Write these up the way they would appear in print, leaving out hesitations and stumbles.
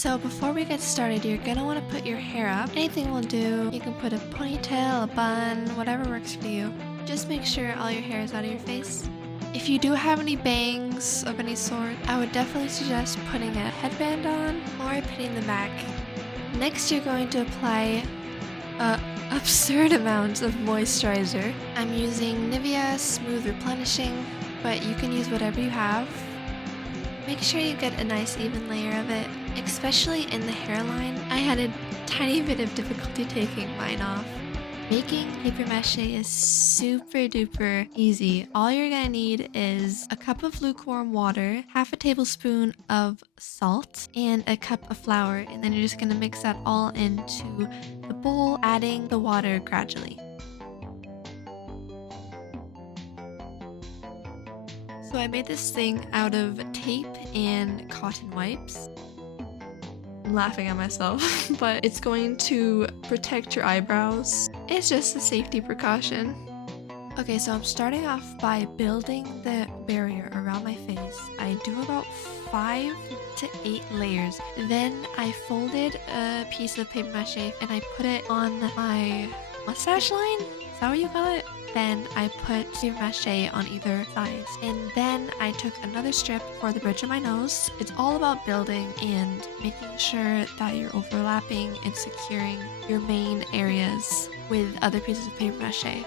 So before we get started, you're gonna want to put your hair up. Anything will do. You can put a ponytail, a bun, whatever works for you. Just make sure all your hair is out of your face. If you do have any bangs of any sort, I would definitely suggest putting a headband on or pinning them back. Next, you're going to apply absurd amounts of moisturizer. I'm using Nivea Smooth Replenishing, but you can use whatever you have. Make sure you get a nice even layer of it, especially in the hairline. I had a tiny bit of difficulty taking mine off. Making paper mache is super duper easy. All you're gonna need is a cup of lukewarm water, half a tablespoon of salt, and a cup of flour, and then you're just gonna mix that all into the bowl, adding the water gradually. So I made this thing out of tape and cotton wipes. I'm laughing at myself, but it's going to protect your eyebrows. It's just a safety precaution. Okay, so I'm starting off by building the barrier around my face. I do about 5 to 8 layers. Then I folded a piece of paper mache and I put it on my mustache line? Is that what you call it? Then I put paper mache on either side. And then I took another strip for the bridge of my nose. It's all about building and making sure that you're overlapping and securing your main areas with other pieces of paper mache.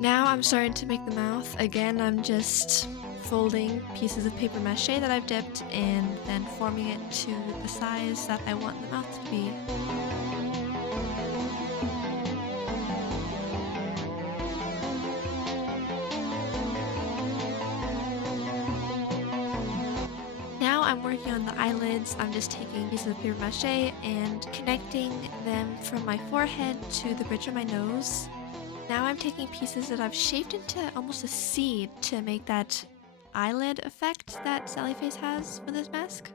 Now I'm starting to make the mouth. Again, I'm just folding pieces of paper mache that I've dipped and then forming it to the size that I want the mouth to be. I'm working on the eyelids. I'm just taking pieces of paper mache and connecting them from my forehead to the bridge of my nose. Now I'm taking pieces that I've shaped into almost a C to make that eyelid effect that Sally Face has for this mask.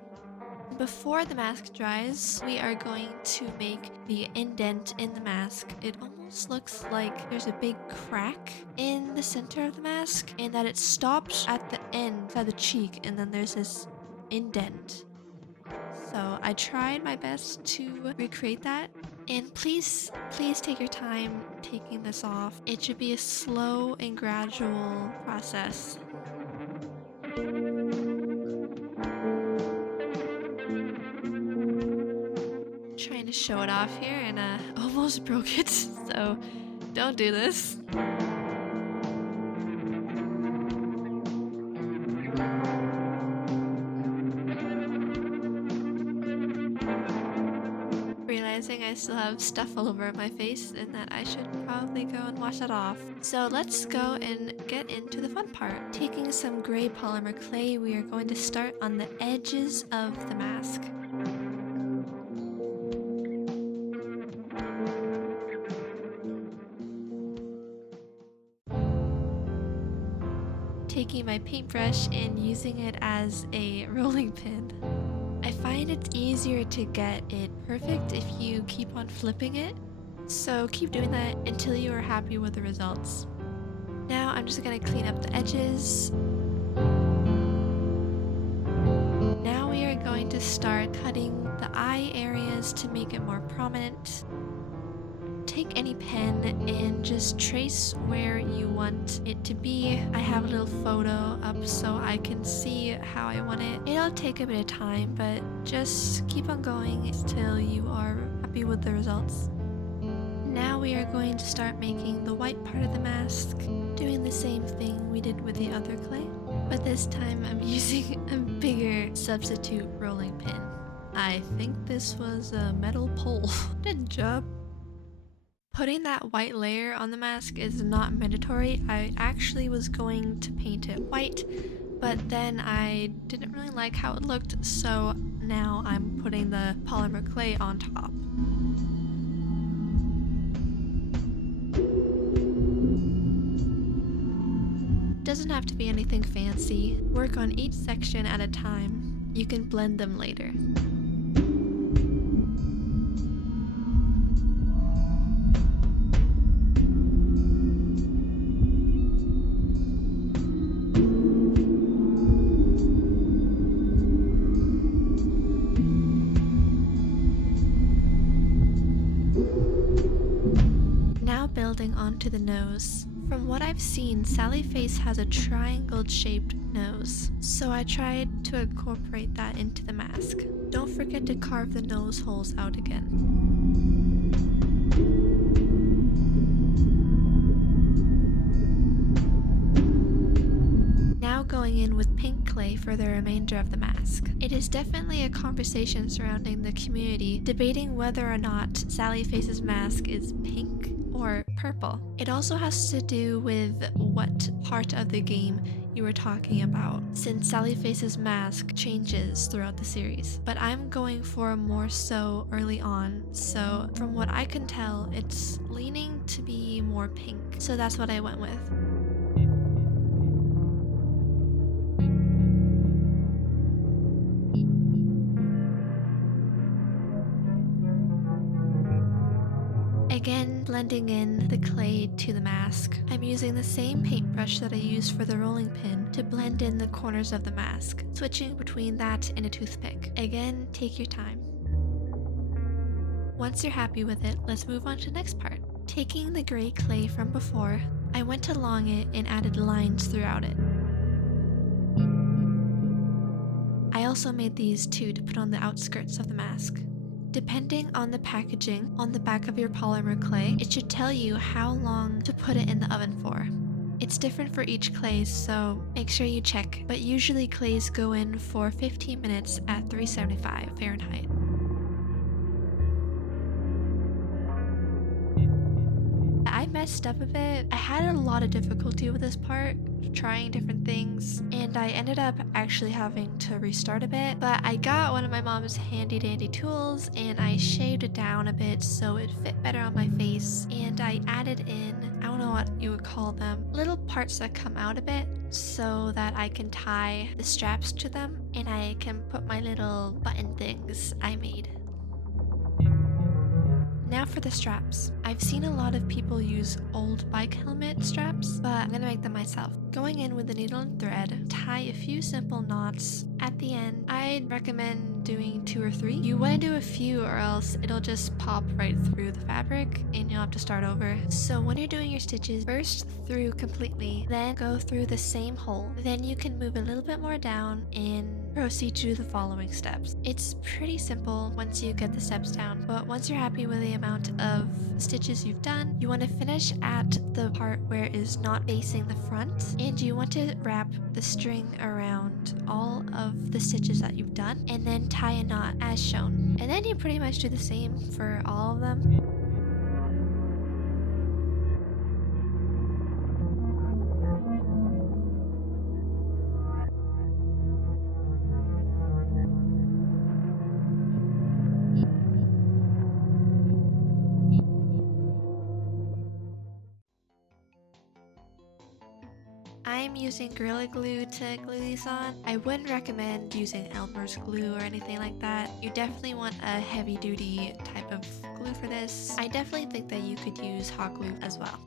Before the mask dries, we are going to make the indent in the mask. It almost looks like there's a big crack in the center of the mask and that it stops at the end of the cheek, and then there's this indent. So I tried my best to recreate that, and please take your time taking this off. It should be a slow and gradual process. Trying to show it off here and almost broke it, so don't do this. Realizing I still have stuff all over my face and that I should probably go and wash that off. So let's go and get into the fun part. Taking some gray polymer clay, we are going to start on the edges of the mask. Taking my paintbrush and using it as a rolling pin. I find it's easier to get it perfect if you keep on flipping it, so keep doing that until you are happy with the results. Now I'm just going to clean up the edges. Now we are going to start cutting the eye areas to make it more prominent. Take any pen and just trace where you want it to be. I have a little photo up so I can see how I want it. It'll take a bit of time, but just keep on going until you are happy with the results. Now we are going to start making the white part of the mask, doing the same thing we did with the other clay, but this time I'm using a bigger substitute rolling pin. I think this was a metal pole. Good job. Putting that white layer on the mask is not mandatory. I actually was going to paint it white, but then I didn't really like how it looked, so now I'm putting the polymer clay on top. Doesn't have to be anything fancy. Work on each section at a time. You can blend them later. building onto the nose. From what I've seen, Sally Face has a triangle-shaped nose, so I tried to incorporate that into the mask. Don't forget to carve the nose holes out again. Now going in with pink clay for the remainder of the mask. It is definitely a conversation surrounding the community, debating whether or not Sally Face's mask is pink or purple. It also has to do with what part of the game you were talking about, since Sally Face's mask changes throughout the series. But I'm going for more so early on, so from what I can tell, it's leaning to be more pink. So that's what I went with. Again, blending in the clay to the mask. I'm using the same paintbrush that I used for the rolling pin to blend in the corners of the mask, switching between that and a toothpick. Again, take your time. Once you're happy with it, let's move on to the next part. Taking the gray clay from before, I went along it and added lines throughout it. I also made these too to put on the outskirts of the mask. Depending on the packaging on the back of your polymer clay, it should tell you how long to put it in the oven for. It's different for each clay, so make sure you check, but usually clays go in for 15 minutes at 375 Fahrenheit. I messed up a bit. I had a lot of difficulty with this part, trying different things, and I ended up actually having to restart a bit, but I got one of my mom's handy dandy tools and I shaved it down a bit so it fit better on my face, and I added in, I don't know what you would call them, little parts that come out a bit so that I can tie the straps to them and I can put my little button things I made. Now for the straps. I've seen a lot of people use old bike helmet straps, but I'm gonna make them myself. Going in with the needle and thread, tie a few simple knots. At the end, I'd recommend doing 2 or 3. You wanna do a few or else it'll just pop right through the fabric and you'll have to start over. So when you're doing your stitches, burst through completely, then go through the same hole. Then you can move a little bit more down and proceed to do the following steps. It's pretty simple once you get the steps down, but once you're happy with the amount of stitches you've done, you want to finish at the part where it is not facing the front, and you want to wrap the string around all of the stitches that you've done and then tie a knot as shown. And then you pretty much do the same for all of them. I'm using Gorilla Glue to glue these on. I wouldn't recommend using Elmer's glue or anything like that. You definitely want a heavy duty type of glue for this. I definitely think that you could use hot glue as well.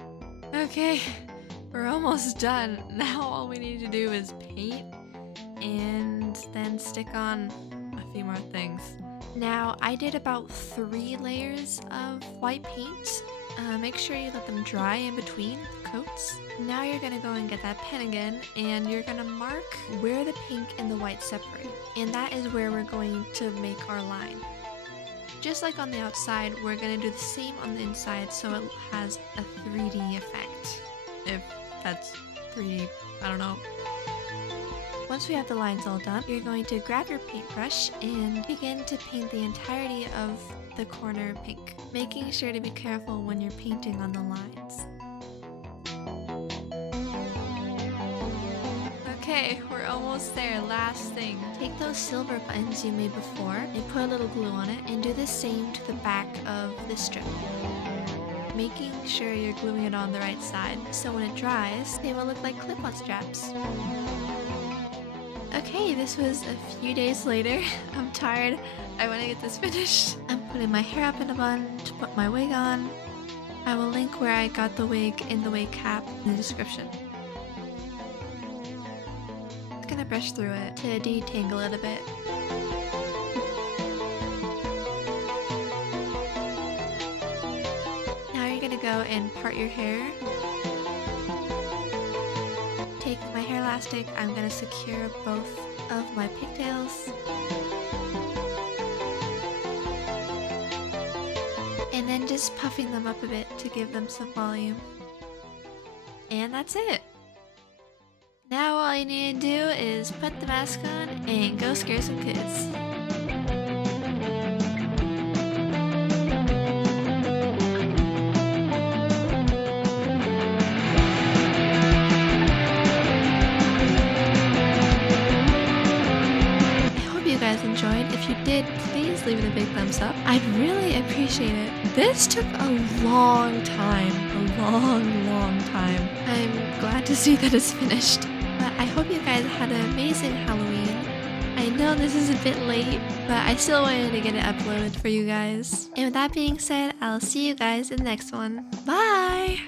Okay, we're almost done. Now all we need to do is paint and then stick on a few more things. Now I did about 3 layers of white paint. Make sure you let them dry in between coats. Now you're gonna go and get that pen again, and you're gonna mark where the pink and the white separate. And that is where we're going to make our line. Just like on the outside, we're gonna do the same on the inside so it has a 3D effect. If that's 3D, I don't know. Once we have the lines all done, you're going to grab your paintbrush and begin to paint the entirety of the corner pink, making sure to be careful when you're painting on the lines. Okay, we're almost there. Last thing. Take those silver buttons you made before and put a little glue on it and do the same to the back of the strip, making sure you're gluing it on the right side so when it dries, they will look like clip-on straps. Okay, this was a few days later. I'm tired. I want to get this finished. I'm putting my hair up in a bun to put my wig on. I will link where I got the wig and the wig cap in the description. I'm gonna brush through it to detangle it a bit. Now you're gonna go and part your hair. Taking my hair elastic, I'm gonna secure both of my pigtails. And then just puffing them up a bit to give them some volume. And that's it. Now all you need to do is put the mask on and go scare some kids. Enjoyed. If you did, please leave it a big thumbs up. I'd really appreciate it. This took a long time. I'm glad to see that it's finished. But I hope you guys had an amazing Halloween. I know this is a bit late, but I still wanted to get it uploaded for you guys. And with that being said, I'll see you guys in the next one. Bye!